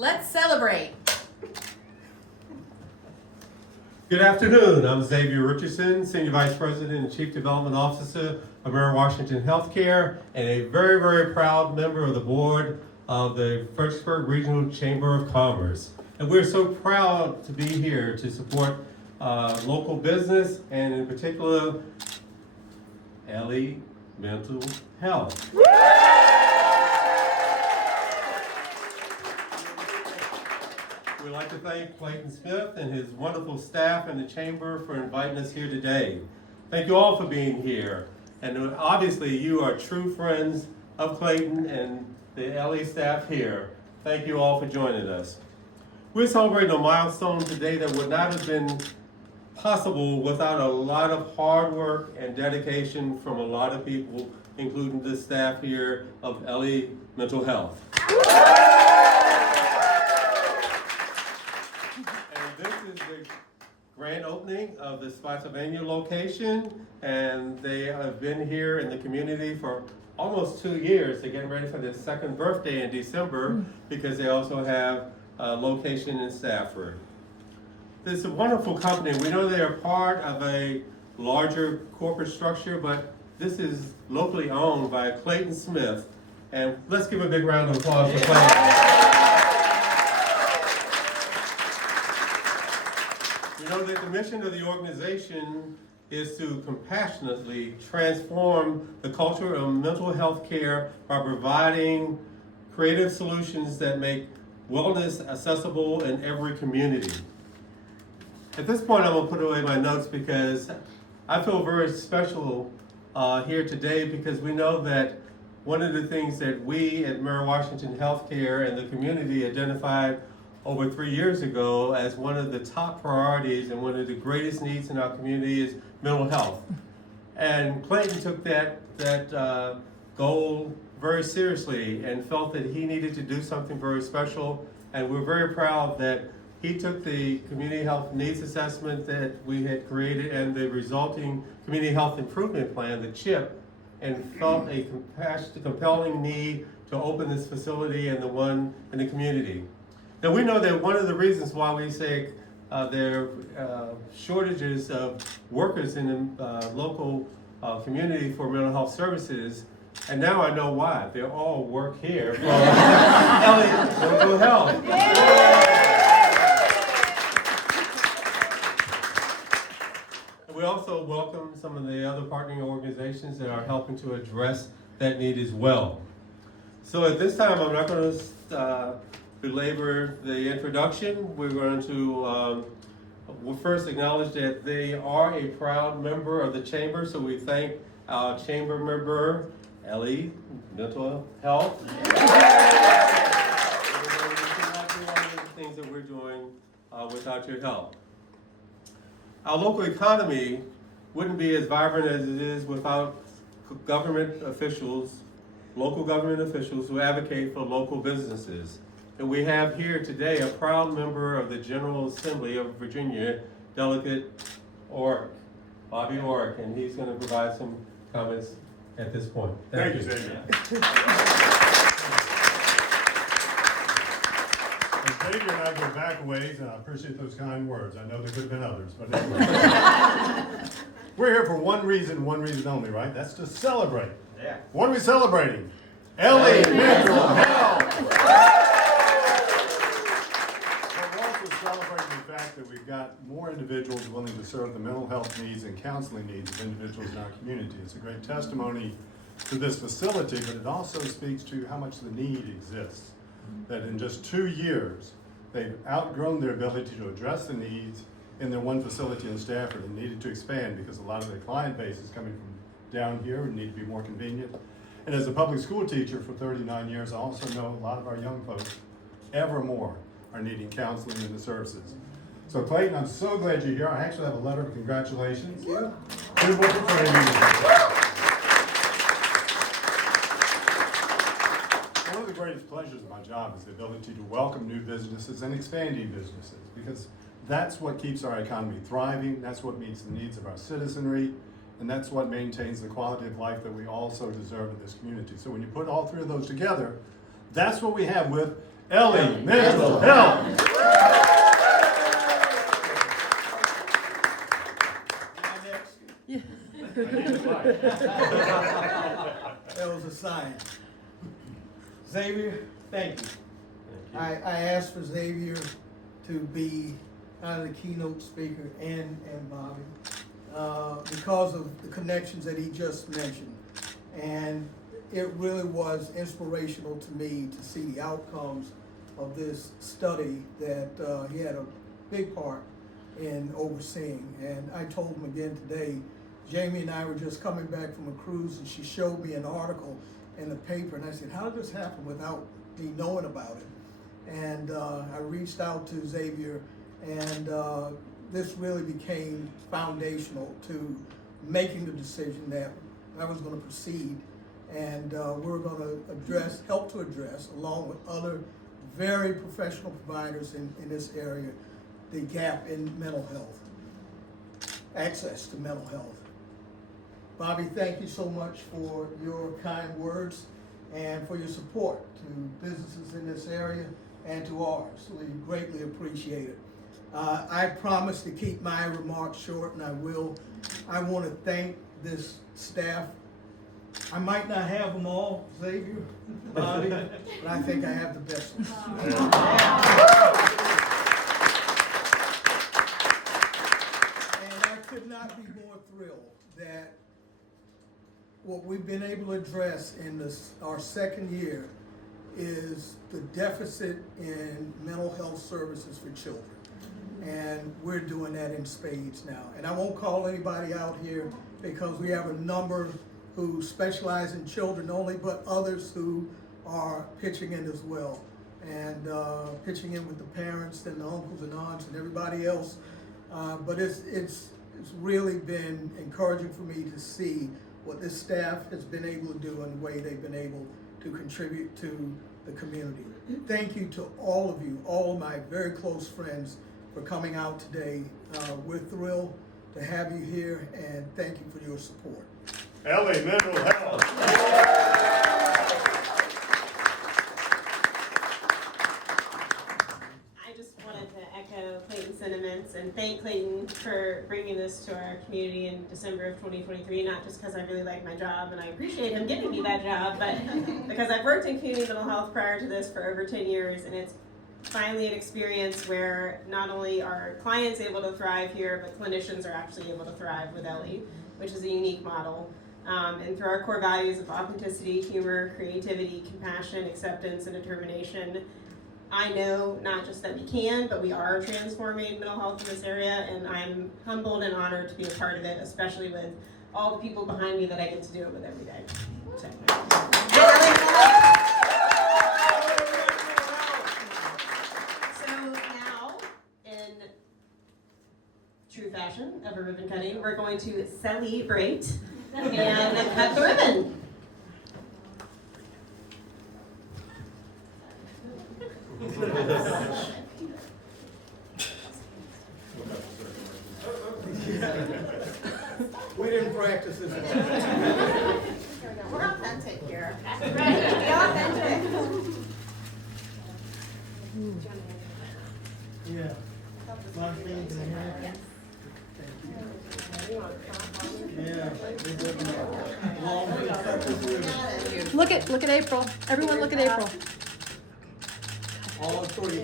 Let's celebrate. Good afternoon. I'm Xavier Richardson, Senior Vice President and Chief Development Officer of Mary Washington Healthcare, and a very, very proud member of the board of the Fredericksburg Regional Chamber of Commerce. And we're so proud to be here to support local business, and in particular, Ellie Mental Health. We'd like to thank Clayton Smith and his wonderful staff and the Chamber for inviting us here today. Thank you all for being here. And obviously you are true friends of Clayton and the Ellie staff here. Thank you all for joining us. We're celebrating a milestone today that would not have been possible without a lot of hard work and dedication from a lot of people, including the staff here of Ellie Mental Health. This is the grand opening of the Spotsylvania location, and they have been here in the community for almost 2 years. They're getting ready for their second birthday in December because they also have a location in Stafford. This is a wonderful company. We know they are part of a larger corporate structure, but this is locally owned by Clayton Smith. And let's give a big round of applause for Clayton. We know that the mission of the organization is to compassionately transform the culture of mental health care by providing creative solutions that make wellness accessible in every community. At this point, I'm going to put away my notes because I feel very special here today, because we know that one of the things that we at Mary Washington Healthcare and the community identified over 3 years ago as one of the top priorities and one of the greatest needs in our community is mental health. And Clayton took that goal very seriously and felt that he needed to do something very special. And we're very proud that he took the community health needs assessment that we had created and the resulting community health improvement plan, the CHIP, and felt a compelling need to open this facility and the one in the community. Now, we know that one of the reasons why we say there are shortages of workers in the local community for mental health services, and now I know why. They all work here for Ellie Mental Health. And we also welcome some of the other partnering organizations that are helping to address that need as well. So at this time, I'm not going to belabor the introduction. We're going to we'll first acknowledge that they are a proud member of the Chamber, so we thank our Chamber member, Ellie Mental Health. We cannot do all of the things that we're doing without your help. Our local economy wouldn't be as vibrant as it is without government officials, local government officials who advocate for local businesses. And we have here today a proud member of the General Assembly of Virginia, Delegate Orick, Bobby Orick, and he's going to provide some comments at this point. Thank you, Xavier. Xavier and I go back a ways, and I appreciate those kind words. I know there could have been others, but anyway. We're here for one reason only, right? That's to celebrate. Yeah. What are we celebrating? Ellie Mental Health! Celebrating the fact that we've got more individuals willing to serve the mental health needs and counseling needs of individuals in our community. It's a great testimony to this facility, but it also speaks to how much the need exists. That in just 2 years, they've outgrown their ability to address the needs in their one facility in Stafford and needed to expand because a lot of their client base is coming from down here and need to be more convenient. And as a public school teacher for 39 years, I also know a lot of our young folks, ever more, are needing counseling and the services. So Clayton, I'm so glad you're here. I actually have a letter of congratulations. Good work for training. One of the greatest pleasures of my job is the ability to welcome new businesses and expanding businesses, because that's what keeps our economy thriving, that's what meets the needs of our citizenry, and that's what maintains the quality of life that we all so deserve in this community. So when you put all three of those together, that's what we have with Ellie Mental Health. That was a sign. Xavier, thank you. I asked for Xavier to be kind of the keynote speaker and Bobby because of the connections that he just mentioned. And it really was inspirational to me to see the outcomes of this study that he had a big part in overseeing. And I told him again today, Jamie and I were just coming back from a cruise, and she showed me an article in the paper, and I said, how did this happen without me knowing about it? And I reached out to Xavier, and this really became foundational to making the decision that I was going to proceed, and we're going to help to address, along with other very professional providers in this area, the gap in mental health, access to mental health. Bobby, thank you so much for your kind words and for your support to businesses in this area and to ours. We greatly appreciate it. I promise to keep my remarks short, and I will. I want to thank this staff. I might not have them all, Xavier, Bobby, but I think I have the best ones. And I could not be more thrilled that what we've been able to address in our second year is the deficit in mental health services for children. And we're doing that in spades now. And I won't call anybody out here because we have a number who specialize in children only, but others who are pitching in as well. And pitching in with the parents and the uncles and aunts and everybody else. But it's really been encouraging for me to see what this staff has been able to do and the way they've been able to contribute to the community. Thank you to all of you, all of my very close friends, for coming out today. We're thrilled to have you here, and thank you for your support. Ellie Mental Health. I just wanted to echo Clayton's sentiments and thank Clayton for bringing this to our community in December of 2023, not just because I really like my job and I appreciate him giving me that job, but because I've worked in community mental health prior to this for over 10 years, and it's finally an experience where not only are clients able to thrive here, but clinicians are actually able to thrive with Ellie, which is a unique model. And through our core values of authenticity, humor, creativity, compassion, acceptance, and determination, I know not just that we can, but we are transforming mental health in this area, and I'm humbled and honored to be a part of it, especially with all the people behind me that I get to do it with every day. So now, in true fashion of a ribbon cutting, we're going to celebrate and cut the ribbon. We didn't practice this one. We're authentic here. Right. Be authentic. Yeah. Marlene, can I have it? Yeah. Look at April. Everyone look at April. All three.